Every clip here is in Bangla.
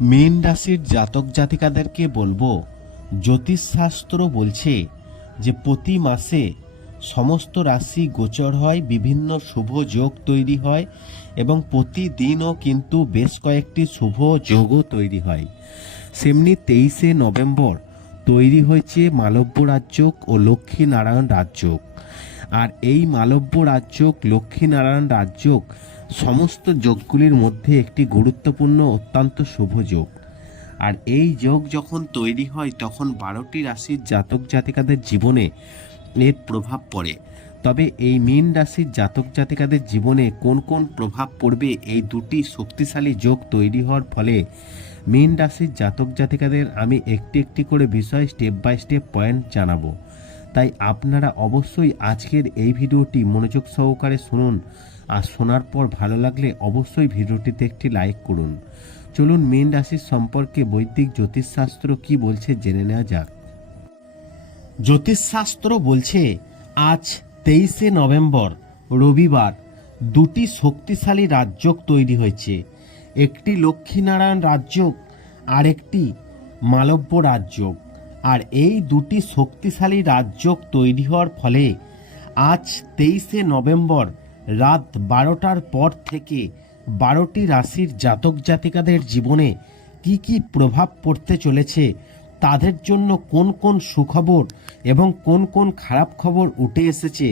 মীন রাশির জাতক জাতিকাদেরকে বলব, জ্যোতিষশাস্ত্র বলছে যে প্রতি মাসে সমস্ত রাশি গোচর হয়, বিভিন্ন শুভ যোগ তৈরি হয় এবং প্রতিদিনও কিন্তু বেশ কয়েকটি শুভ যোগও তৈরি হয়। সেমনি তেইশে নভেম্বর তৈরি হয়েছে মালব্য রাজযোগ ও লক্ষ্মীনারায়ণ রাজযোগ। আর এই মালব্য রাজযোগ, লক্ষ্মীনারায়ণ রাজযোগ সমস্ত যোগগুলির মধ্যে একটি গুরুত্বপূর্ণ, অত্যন্ত শুভ যোগ। আর এই যোগ যখন তৈরি হয়, তখন বারোটি রাশির জাতক জাতিকাদের জীবনে এর প্রভাব পড়ে। তবে এই মীন রাশির জাতক জাতিকাদের জীবনে কোন কোন প্রভাব পড়বে, এই দুটি শক্তিশালী যোগ তৈরি হওয়ার ফলে মীন রাশির জাতক জাতিকাদের আমি একটি একটি করে বিষয় স্টেপ বাই স্টেপ পয়েন্ট জানাব। তাই আপনারা অবশ্যই আজকের এই ভিডিওটি মনোযোগ সহকারে শুনুন। আর শোনার পর ভালো লাগলে অবশ্যই ভিডিওটিতে একটি লাইক করুন। চলুন মীন রাশির সম্পর্কে বৈদিক জ্যোতিষশাস্ত্র কি বলছে জেনে নেওয়া যাক। জ্যোতিষশাস্ত্র বলছে, আজ তেইশে নভেম্বর, রবিবার দুটি শক্তিশালী রাজযোগ তৈরি হয়েছে। একটি লক্ষ্মীনারায়ণ রাজযোগ আর একটি মালব্য রাজযোগ। আর এই দুটি শক্তিশালী রাজযোগ তৈরি হওয়ার ফলে আজ তেইশে নভেম্বর রাত বারোটার পর থেকে বারোটি রাশির জাতক জাতিকাদের জীবনে কি কি প্রভাব পড়তে চলেছে, তাদের জন্য কোন কোন সুখবর এবং কোন কোন খারাপ খবর উঠে এসেছে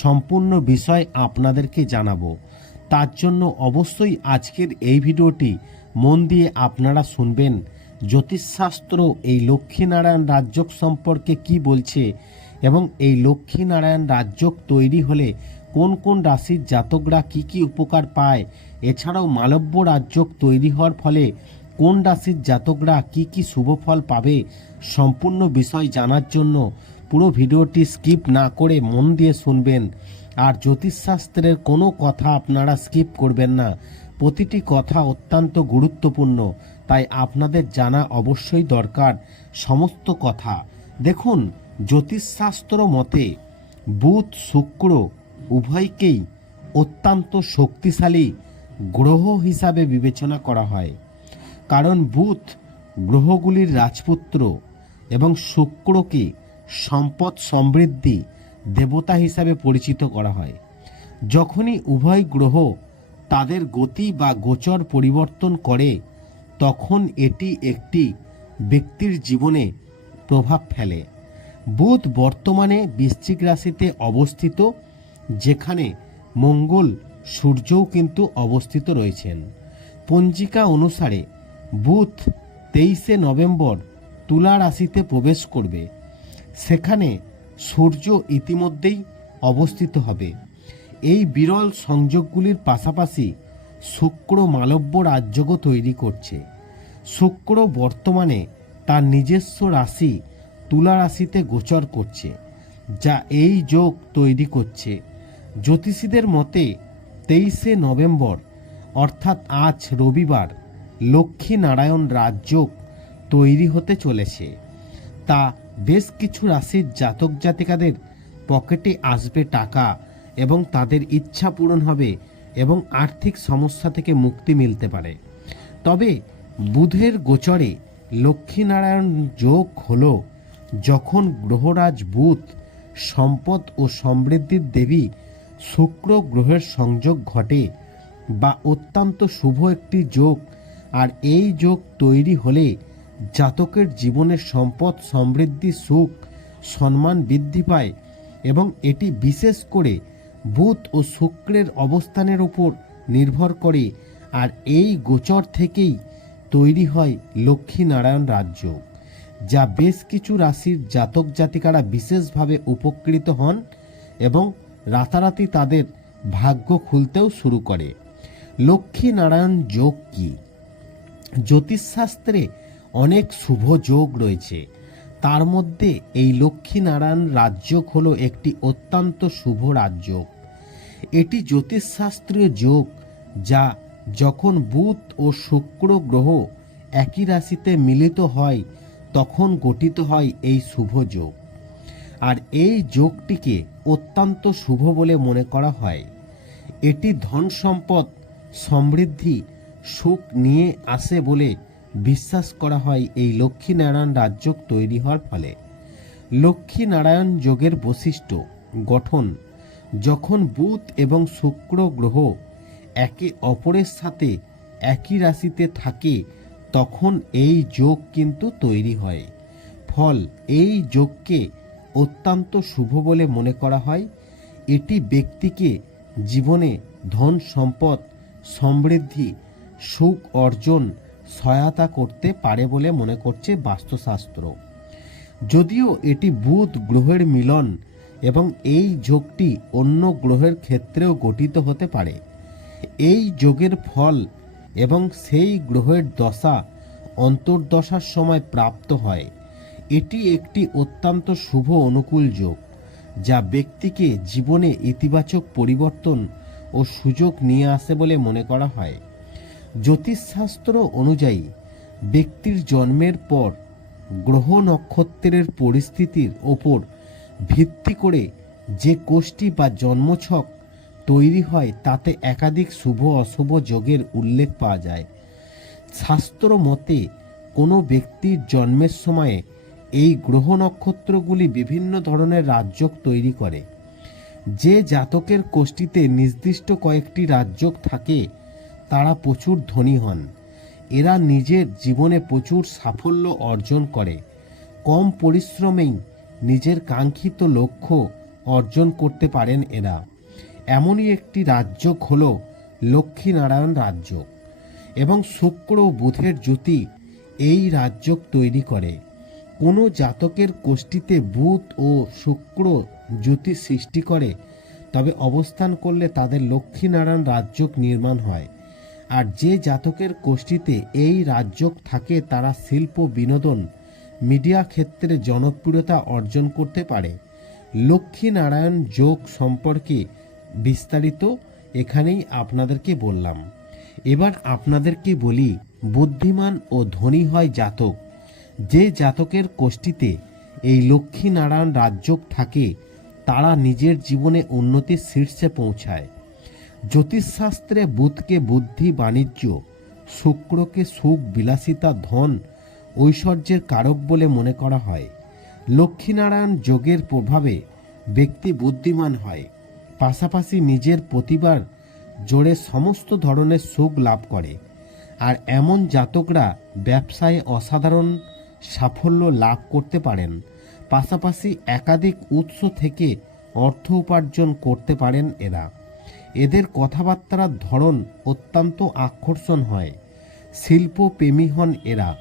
সম্পূর্ণ বিষয় আপনাদেরকে জানাব। তার জন্য অবশ্যই আজকের এই ভিডিওটি মন দিয়ে আপনারা শুনবেন। জ্যোতিষশাস্ত্র এই লক্ষ্মীনারায়ণ রাজ্যক সম্পর্কে কি বলছে এবং এই লক্ষ্মীনারায়ণ রাজ্যক তৈরি হলে কোন কোন রাশির জাতকরা কি কি উপকার পায়, এছাড়াও মালব্য রাজযোগ তৈরি হওয়ার ফলে কোন রাশির জাতকরা কি কি শুভ ফল পাবে, সম্পূর্ণ বিষয় জানার জন্য পুরো ভিডিওটি স্কিপ না করে মন দিয়ে শুনবেন। আর জ্যোতিষশাস্ত্রের কোনো কথা আপনারা স্কিপ করবেন না। প্রতিটি কথা অত্যন্ত গুরুত্বপূর্ণ, তাই আপনাদের জানা অবশ্যই দরকার সমস্ত কথা। দেখুন, জ্যোতিষশাস্ত্র মতে বুধ, শুক্র উভয়কেই অত্যন্ত শক্তিশালী গ্রহ হিসাবে বিবেচনা করা হয়। কারণ বুধ গ্রহগুলির রাজপুত্র এবং শুক্রকে সম্পদ সমৃদ্ধি দেবতা হিসাবে পরিচিত করা হয়। যখনই উভয় গ্রহ তাদের গতি বা গোচর পরিবর্তন করে, তখন এটি একটি ব্যক্তির জীবনে প্রভাব ফেলে। বুধ বর্তমানে বৃশ্চিক রাশিতে অবস্থিত যেখানে মঙ্গল সূর্যও কিন্তু অবস্থিত রয়েছেন। পঞ্জিকা অনুসারে বুধ তেইশে নভেম্বর তুলা রাশিতে প্রবেশ করবে। সেখানে সূর্য ইতিমধ্যেই অবস্থিত হবে। এই বিরল সংযোগগুলির পাশাপাশি শুক্র মালব্য রাজযোগও তৈরি করছে। শুক্র বর্তমানে তার নিজস্ব রাশি তুলা রাশিতে গোচর করছে, যা এই যোগ তৈরি করছে। জ্যোতিষীদের মতে, তেইশে নভেম্বর, অর্থাৎ আজ রবিবার লক্ষ্মী নারায়ণ রাজযোগ তৈরি হতে চলেছে। তা বেশ কিছু রাশির জাতক জাতিকাদের পকেটে আসবে টাকা এবং তাদের ইচ্ছা পূরণ হবে এবং আর্থিক সমস্যা থেকে মুক্তি মিলতে পারে। তবে বুধের গোচরে লক্ষ্মীনারায়ণ যোগ হল যখন গ্রহরাজ বুধ সম্পদ ও সমৃদ্ধির দেবী শুক্র গ্রহের সংযোগ ঘটে বা অত্যন্ত শুভ একটি যোগ, আর এই যোগ তৈরি হলে জাতকের জীবনের সম্পদ সমৃদ্ধি, সুখ, সম্মান বৃদ্ধি পায় এবং এটি বিশেষ করে বুধ ও শুক্রের অবস্থানের উপর নির্ভর করে, আর এই গোচর থেকেই তৈরি হয় লক্ষ্মীনারায়ণ রাজ্য, যা বেশ কিছু রাশির জাতক জাতিকারা বিশেষভাবে উপকৃত হন এবং রাতারাতি তাদের ভাগ্য খুলতেও শুরু করে। লক্ষ্মীনারায়ণ যোগ কী? জ্যোতিষশাস্ত্রে অনেক শুভ যোগ রয়েছে। তার মধ্যে এই লক্ষ্মীনারায়ণ রাজযোগ হলো একটি অত্যন্ত শুভ রাজযোগ। এটি জ্যোতিষশাস্ত্রীয় যোগ যা যখন বুধ ও শুক্র গ্রহ একই রাশিতে মিলিত হয়, তখন গঠিত হয় এই শুভ যোগ। আর এই যোগটিকে অত্যন্ত শুভ বলে মনে করা হয়। এটি ধন সম্পদ, সমৃদ্ধি, সুখ নিয়ে আসে বলে বিশ্বাস করা হয় এই লক্ষ্মীনারায়ণ রাজ্য তৈরি হওয়ার ফলে। লক্ষ্মীনারায়ণ যোগের বৈশিষ্ট্য, গঠন, যখন বুধ এবং শুক্র গ্রহ একে অপরের সাথে একই রাশিতে থাকে, তখন এই যোগ কিন্তু তৈরি হয়। ফল এই যোগকে অত্যন্ত শুভ বলে মনে করা হয়। এটি ব্যক্তিকে জীবনে ধন সম্পদ সমৃদ্ধি, সুখ অর্জন, সহায়তা করতে পারে বলে মনে করছে বাস্তুশাস্ত্র। যদিও এটি বুধ গ্রহের মিলন এবং এই যোগটি অন্য গ্রহের ক্ষেত্রেও গঠিত হতে পারে। এই যোগের ফল এবং সেই গ্রহের দশা অন্তর্দশার সময় প্রাপ্ত হয়। এটি একটি অত্যন্ত শুভ অনুকূল যোগ, যা ব্যক্তিকে জীবনে ইতিবাচক পরিবর্তন ও সুযোগ নিয়ে আসে বলে মনে করা হয়। জ্যোতিষশাস্ত্র অনুযায়ী, ব্যক্তির জন্মের পর গ্রহ নক্ষত্রের পরিস্থিতির ওপর ভিত্তি করে যে কোষ্ঠী বা জন্মছক তৈরি হয়, তাতে একাধিক শুভ অশুভ যোগের উল্লেখ পাওয়া যায়। শাস্ত্র মতে, কোনো ব্যক্তির জন্মের সময়ে এই গ্রহ নক্ষত্রগুলি বিভিন্ন ধরনের রাজযোগ তৈরি করে। যে জাতকের কোষ্ঠীতে নির্দিষ্ট কয়েকটি রাজযোগ থাকে, তারা প্রচুর ধনী হন। এরা নিজের জীবনে প্রচুর সাফল্য অর্জন করে। কম পরিশ্রমেই নিজের কাঙ্ক্ষিত লক্ষ্য অর্জন করতে পারেন এরা। এমনই একটি রাজ্য হল লক্ষ্মীনারায়ণ রাজ্য এবং শুক্র বুধের জ্যোতি এই রাজ্য তৈরি করে। কোনো জাতকের কোষ্ঠীতে বুধ ও শুক্র জ্যোতি সৃষ্টি করে, তবে অবস্থান করলে তাদের লক্ষ্মীনারায়ণ রাজ্যক নির্মাণ হয়। আর যে জাতকের কোষ্ঠীতে এই রাজ্যক থাকে, তারা শিল্প, বিনোদন, মিডিয়া ক্ষেত্রে জনপ্রিয়তা অর্জন করতে পারে। লক্ষ্মীনারায়ণ যোগ সম্পর্কে বিস্তারিত এখানেই আপনাদেরকে বললাম। এবার আপনাদেরকে বলি, বুদ্ধিমান ও ধনী হয় জাতক। যে জাতকের কোষ্ঠীতে এই লক্ষ্মীনারায়ণ রাজ্যক থাকে, তারা নিজের জীবনে উন্নতির শীর্ষে পৌঁছায়। জ্যোতিষশাস্ত্রে বুধকে বুদ্ধি, বাণিজ্য, শুক্রকে সুখ, বিলাসিতা, ধন, ঐশ্বর্যের কারক বলে মনে করা হয়। লক্ষ্মীনারায়ণ যোগের প্রভাবে ব্যক্তি বুদ্ধিমান হয়। পাশাপাশি নিজের প্রতিবার জোরে সমস্ত ধরনের সুখ লাভ করে। আর এমন জাতকরা ব্যবসায় অসাধারণ সাফল্য লাভ করতে পারেন। পাশাপাশি একাধিক উৎস থেকে অর্থ উপার্জন করতে পারেন এরা। এদের কথাবার্তার ধরন অত্যন্ত আকর্ষণ হয়। শিল্প প্রেমী হন এরা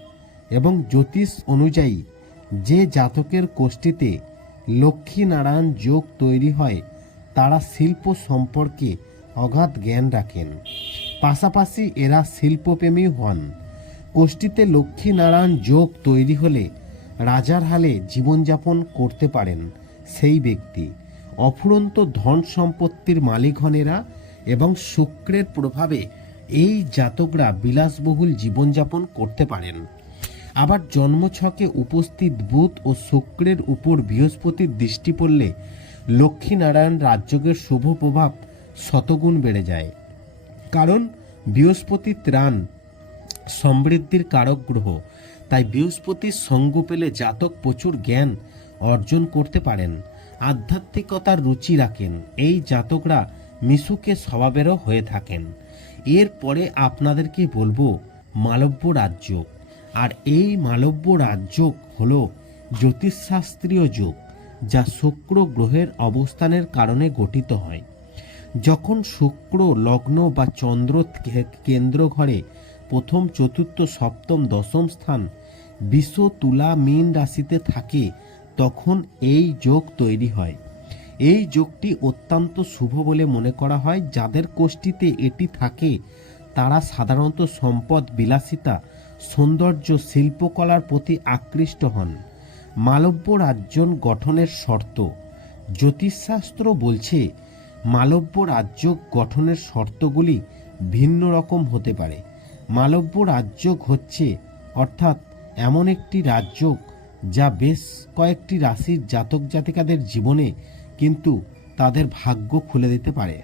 এবং জ্যোতিষ অনুযায়ী যে জাতকের কোষ্ঠীতে লক্ষ্মীনারায়ণ যোগ তৈরি হয়, তারা শিল্প সম্পর্কে অগাধ জ্ঞান রাখেন। পাশাপাশি এরা শিল্পপ্রেমী হন। কোষ্ঠীতে লক্ষ্মীনারায়ণ যোগ তৈরি হলে রাজার হালে জীবনযাপন করতে পারেন সেই ব্যক্তি। অফুরন্ত ধন সম্পত্তির মালিক হন এরা এবং শুক্রের প্রভাবে এই জাতকরা বিলাসবহুল জীবনযাপন করতে পারেন। আবার জন্মছকে উপস্থিত বুধ ও শুক্রের উপর বৃহস্পতির দৃষ্টি পড়লে লক্ষ্মীনারায়ণ রাজ্যকের শুভ প্রভাব শতগুণ বেড়ে যায়। কারণ বৃহস্পতি ত্রাণ সমৃদ্ধির কারক গ্রহ। তাই বৃহস্পতির সঙ্গ পেলে জাতক প্রচুর জ্ঞান অর্জন করতে পারেন, আধ্যাত্মিকতার রুচি রাখেন, এই জাতকরা মিশুকে স্বভাবেরও হয়ে থাকেন। এরপরে আপনাদেরকে বলব মালব্য রাজ্য। আর এই মালব্য রাজ্য হল জ্যোতিষশাস্ত্রীয় যোগ, যা শুক্র গ্রহের অবস্থানের কারণে গঠিত হয়। যখন শুক্র, লগ্ন বা চন্দ্র কেন্দ্র ঘরে প্রথম, চতুর্থ, সপ্তম, দশম স্থান বিশ্ব তুলা মীন রাশিতে থাকে, তখন এই যোগ তৈরি হয়। এই যোগটি অত্যন্ত শুভ বলে মনে করা হয়। যাদের কোষ্ঠীতে এটি থাকে, তারা সাধারণত সম্পদ, বিলাসিতা, সৌন্দর্য, শিল্পকলার প্রতি আকৃষ্ট হন। মালব্য রাজ্য গঠনের শর্ত। জ্যোতিষশাস্ত্র বলছে, মালব্য রাজ্য গঠনের শর্তগুলি ভিন্ন রকম হতে পারে। মালব্য রাজ্য হচ্ছে, অর্থাৎ এমন একটি রাজ্য যা বেশ কয়েকটি রাশির জাতক জাতিকাদের জীবনে কিন্তু তাদের ভাগ্য খুলে দিতে পারে।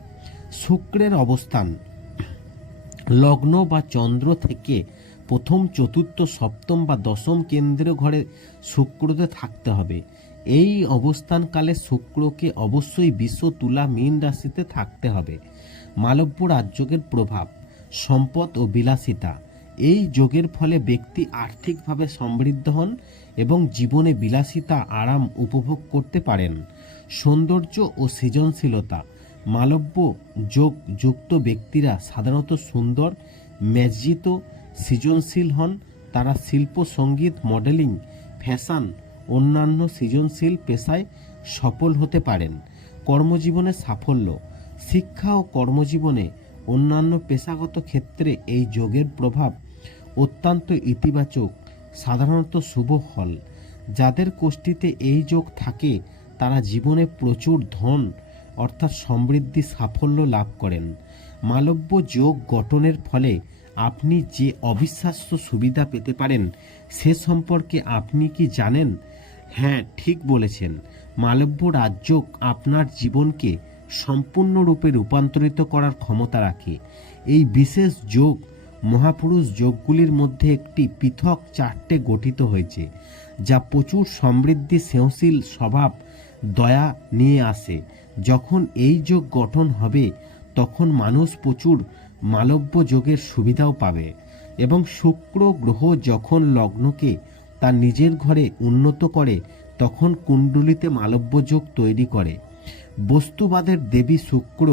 শুক্রের অবস্থান। লগ্ন বা চন্দ্র থেকে প্রথম, চতুর্থ, সপ্তম বা দশম কেন্দ্রীয় ঘরে শুক্রতে থাকতে হবে। এই অবস্থানকালে শুক্রকে অবশ্যই বিশ্ব তুলা মীন রাশিতে থাকতে হবে। মালব্য রাজযোগের প্রভাব। সম্পদ ও বিলাসিতা। এই যোগের ফলে ব্যক্তি আর্থিকভাবে সমৃদ্ধ হন এবং জীবনে বিলাসিতা আরাম উপভোগ করতে পারেন। সৌন্দর্য ও সৃজনশীলতা। মালব্য যোগ যুক্ত ব্যক্তিরা সাধারণত সুন্দর, ম্যাজিত, সৃজনশীল হন। তারা শিল্প, সংগীত, মডেলিং, ফ্যাশন, অন্যান্য সৃজনশীল পেশায় সফল হতে পারেন। কর্মজীবনে সাফল্য। শিক্ষা ও কর্মজীবনে অন্যান্য পেশাগত ক্ষেত্রে এই যোগের প্রভাব অত্যন্ত ইতিবাচক, সাধারণত শুভ ফল। যাদের কোষ্ঠীতে এই যোগ থাকে, তারা জীবনে প্রচুর ধন, অর্থাৎ সমৃদ্ধি সাফল্য লাভ করেন। মালব্য যোগ গঠনের ফলে আপনি যে অবিশ্বাস্য সুবিধা পেতে পারেন, সে সম্পর্কে আপনি কি জানেন? হ্যাঁ ঠিক বলেছেন। মালব্য রাজযোগ আপনার জীবনকে সম্পূর্ণরূপে রূপান্তরিত করার ক্ষমতা রাখে। এই বিশেষ যোগ মহাপুরুষ যোগগুলির মধ্যে একটি পৃথক চারটে গঠিত হয়েছে, যা প্রচুর সমৃদ্ধি স্নেহশীল স্বভাব, দয়া নিয়ে আসে। যখন এই যোগ গঠন হবে, তখন মানুষ প্রচুর মালব্য যোগের সুবিধাও পাবে এবং শুক্র গ্রহ যখন লগ্নকে তার নিজের ঘরে উন্নত করে, তখন কুণ্ডলিতে মালব্য যোগ তৈরি করে। বস্তুবাদের দেবী শুক্র,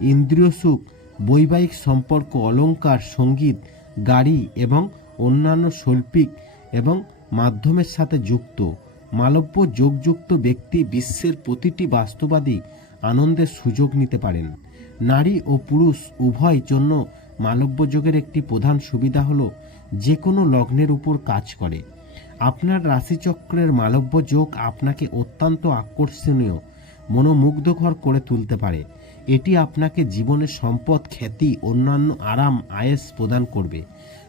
ইন্দ্রিয় সুখ, বৈবাহিক সম্পর্ক অলংকার সংগীত, গাড়ি এবং অন্যান্য শৈল্পিক এবং মাধ্যমের সাথে যুক্ত। মালব্য যোগযুক্ত ব্যক্তি বিশ্বের প্রতিটি বাস্তবাদী আনন্দের সুযোগ নিতে পারেন। নারী ও পুরুষ উভয় জন্য মালব্য যোগের একটি প্রধান সুবিধা হলো যে কোনো লগ্নের উপর কাজ করে। আপনার রাশিচক্রের মালব্য যোগ আপনাকে অত্যন্ত আকর্ষণীয় মনোমুগ্ধকর করে তুলতে পারে। এটি আপনাকে জীবনের সম্পদ, খ্যাতি, অন্যান্য আরাম, আয়েস প্রদান করবে।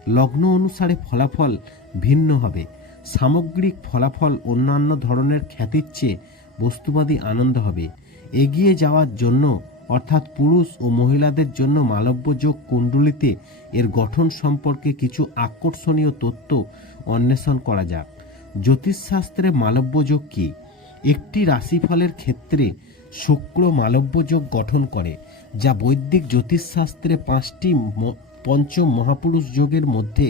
লগ্ন অনুসারে ফলাফল ভিন্ন হবে। সামগ্রিক ফলাফল অন্যান্য ধরনের খ্যাতির চেয়ে বস্তুবাদী আনন্দ হবে। এগিয়ে যাওয়ার জন্য, অর্থাৎ পুরুষ ও মহিলাদের জন্য মালব্য যোগ কুণ্ডলিতে এর গঠন সম্পর্কে কিছু আকর্ষণীয় তথ্য অন্বেষণ করা যাক। জ্যোতিষশাস্ত্রে মালব্য যোগ কী? একটি রাশিফলের ক্ষেত্রে শুক্র মালব্য যোগ গঠন করে, যা বৈদিক জ্যোতিষশাস্ত্রে পাঁচটি পঞ্চম মহাপুরুষ যোগের মধ্যে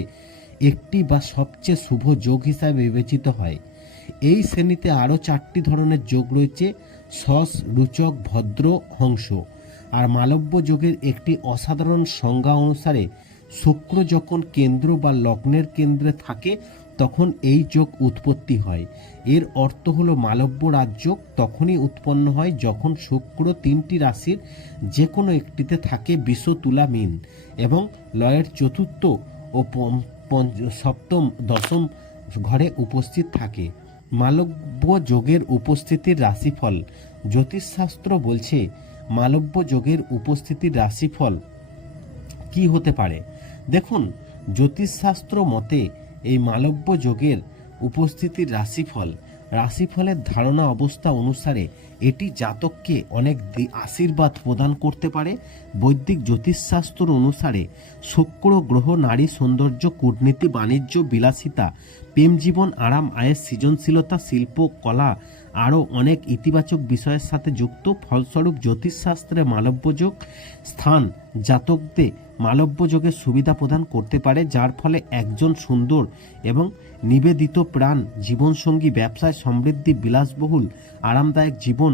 একটি বা সবচেয়ে শুভ যোগ হিসাবে বিবেচিত হয়। এই শ্রেণীতে আরও চারটি ধরনের যোগ রয়েছে, সস, রুচক, ভদ্র, হংস। আর মালব্য যোগের একটি অসাধারণ সংজ্ঞা অনুসারে শুক্র যখন কেন্দ্র বা লগ্নের কেন্দ্রে থাকে তখন এই যোগ উৎপত্তি হয়। এর অর্থ হলো মালব্য রাজযোগ তখনই উৎপন্ন হয় যখন শুক্র তিনটি রাশির যে কোনো একটিতে থাকে বিশ্ব তুলা মিন এবং লয়ের চতুর্থ ও সপ্তম, দশম ঘরে উপস্থিত থাকে। মালব্য যোগের উপস্থিতির রাশিফল জ্যোতিষশাস্ত্র বলছে মালব্য যোগের উপস্থিতির রাশিফল কি হতে পারে? দেখুন, জ্যোতিষশাস্ত্র মতে এই মালব্য যোগের উপস্থিতির রাশিফল। রাশিফলের ধারণা অবস্থা অনুসারে এটি জাতককে অনেক আশীর্বাদ প্রদান করতে পারে। বৈদিক জ্যোতিষশাস্ত্র অনুসারে শুক্র, গ্রহ, নারী, সৌন্দর্য, কূটনীতি, বাণিজ্য, বিলাসিতা প্রেম জীবন আরাম, আয়ের সৃজনশীলতা, শিল্প, কলা আরও অনেক ইতিবাচক বিষয়ের সাথে যুক্ত। ফলস্বরূপ জ্যোতিষশাস্ত্রে মালব্যযোগ স্থান জাতকদের মালব্যযোগের সুবিধা প্রদান করতে পারে, যার ফলে একজন সুন্দর এবং নিবেদিত প্রাণ, জীবনসঙ্গী, ব্যবসায় সমৃদ্ধি, বিলাসবহুল, আরামদায়ক জীবন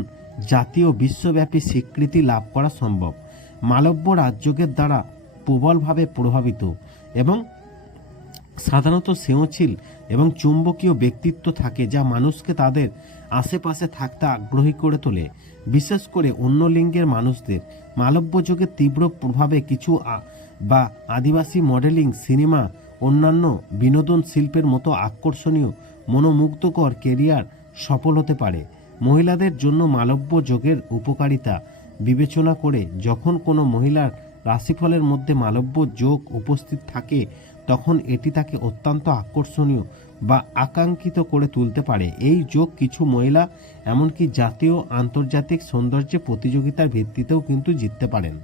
জাতীয় বিশ্বব্যাপী স্বীকৃতি লাভ করা সম্ভব। মালব্য রাজযোগের দ্বারা প্রবলভাবে প্রভাবিত এবং সাধারণত স্নেহশীল এবং চুম্বকীয় ব্যক্তিত্ব থাকে যা মানুষকে তাদের আশেপাশে থাকতে আগ্রহী করে তোলে। বিশেষ করে অন্য লিঙ্গের মানুষদের। মালব্য যুগের তীব্র প্রভাবে কিছু বা আদিবাসী মডেলিং, সিনেমা, অন্যান্য বিনোদন শিল্পের মতো আকর্ষণীয়, মনোমুগ্ধকর কেরিয়ার সফল হতে পারে। মহিলাদের জন্য মালব্য যোগের উপকারিতা বিবেচনা করে যখন কোনো মহিলার রাশিফলের মধ্যে মালব্য যোগ উপস্থিত থাকে, তখন এটি তাকে অত্যন্ত আকর্ষণীয় বা আকাঙ্ক্ষিত করে তুলতে পারে। এই যোগ কিছু মহিলা, এমনকি জাতীয় আন্তর্জাতিক সৌন্দর্য প্রতিযোগিতার ভিত্তিতেও কিন্তু জিততে পারেন।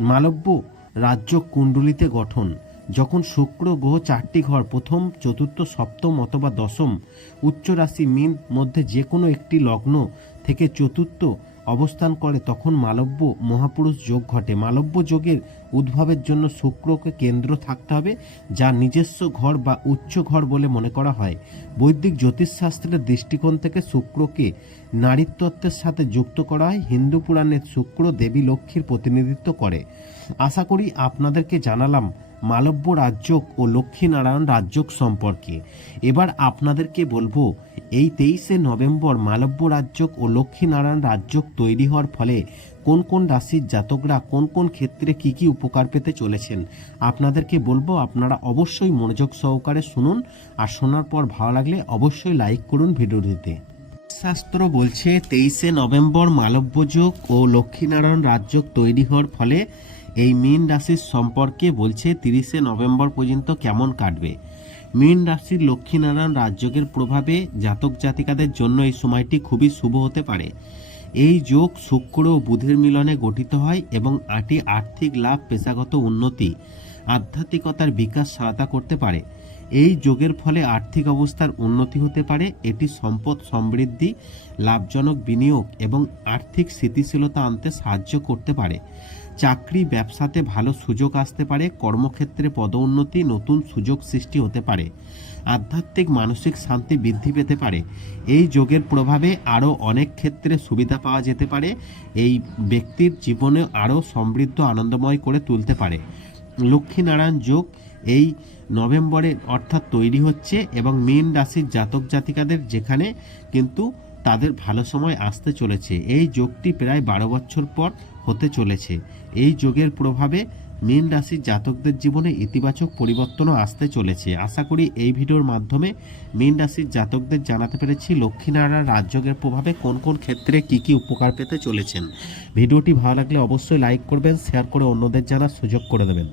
মালব্য রাজ্য কুণ্ডলিতে গঠন। যখন শুক্র গ্রহ চারটি ঘর, প্রথম, চতুর্থ, সপ্তম অথবা দশম, উচ্চ রাশি মিন মধ্যে যে কোনো একটি লগ্ন থেকে চতুর্থ অবস্থান করে, তখন মালব্য মহাপুরুষ যোগ ঘটে। মালব্য যোগের উদ্ভবের জন্য শুক্রকে কেন্দ্র থাকতে হবে, যা নিজস্ব ঘর বা উচ্চ ঘর বলে মনে করা হয়। বৈদিক জ্যোতিষশাস্ত্রের দৃষ্টিকোণ থেকে শুক্রকে নারীতত্ত্বের সাথে যুক্ত করা হয়। হিন্দু পুরাণের শুক্র দেবী লক্ষ্মীর প্রতিনিধিত্ব করে। আশা করি আপনাদেরকে জানালাম মালব্য রাজ্যক ও লক্ষ্মীনারায়ণ রাজ্যক সম্পর্কে। এবার আপনাদেরকে বলব, এই তেইশে নভেম্বর মালব্য রাজ্যক ও লক্ষ্মীনারায়ণ রাজ্যক তৈরি হওয়ার ফলে কোন কোন রাশির জাতকরা কোন কোন ক্ষেত্রে কি কি উপকার পেতে চলেছেন, আপনাদেরকে বলব, আপনারা অবশ্যই মনোযোগ সহকারে শুনুন আর শোনার পর ভালো লাগলে অবশ্যই লাইক করুন ভিডিওটিতে। শাস্ত্র বলছে, তেইশে নভেম্বর মালব্য যোগ ও লক্ষ্মীনারায়ণ রাজ্যক তৈরি হওয়ার ফলে এই মীন রাশির সম্পর্কে বলছে তিরিশে নভেম্বর পর্যন্ত কেমন কাটবে। মীন রাশির লক্ষ্মীনারায়ণ রাজযোগের প্রভাবে জাতক জাতিকাদের জন্য এই সময়টি খুবই শুভ হতে পারে। এই যোগ শুক্র ও বুধের মিলনে গঠিত হয় এবং আটি আর্থিক লাভ পেশাগত উন্নতি, আধ্যাত্মিকতার বিকাশ সহায়তা করতে পারে। এই যোগের ফলে আর্থিক অবস্থার উন্নতি হতে পারে, এটি সম্পদ সমৃদ্ধি, লাভজনক বিনিয়োগ এবং আর্থিক স্থিতিশীলতা আনতে সাহায্য করতে পারে। চাকরি ব্যবসাতে ভালো সুযোগ আসতে পারে, কর্মক্ষেত্রে পদোন্নতি, নতুন সুযোগ সৃষ্টি হতে পারে, আধ্যাত্মিক মানসিক শান্তি বৃদ্ধি পেতে পারে। এই যোগের প্রভাবে আরও অনেক ক্ষেত্রে সুবিধা পাওয়া যেতে পারে, এই ব্যক্তির জীবনে আরও সমৃদ্ধ, আনন্দময় করে তুলতে পারে। লক্ষ্মীনারায়ণ যোগ এই নভেম্বরে অর্থাৎ তৈরি হচ্ছে এবং মীন রাশির জাতক জাতিকাদের যেখানে কিন্তু তাদের ভালো সময় আসতে চলেছে। এই যোগটি প্রায় বারো বছর পর হতে চলেছে। এই যোগের প্রভাবে মীন রাশির জাতকদের জীবনে ইতিবাচক পরিবর্তনও আসতে চলেছে। আশা করি এই ভিডিওর মাধ্যমে মীন রাশির জাতকদের জানাতে পেরেছি লক্ষ্মীনারায়ণ রাজযোগের প্রভাবে কোন কোন ক্ষেত্রে কি কি উপকার পেতে চলেছেন। ভিডিওটি ভালো লাগলে অবশ্যই লাইক করবেন, শেয়ার করে অন্যদের জানার সুযোগ করে দেবেন।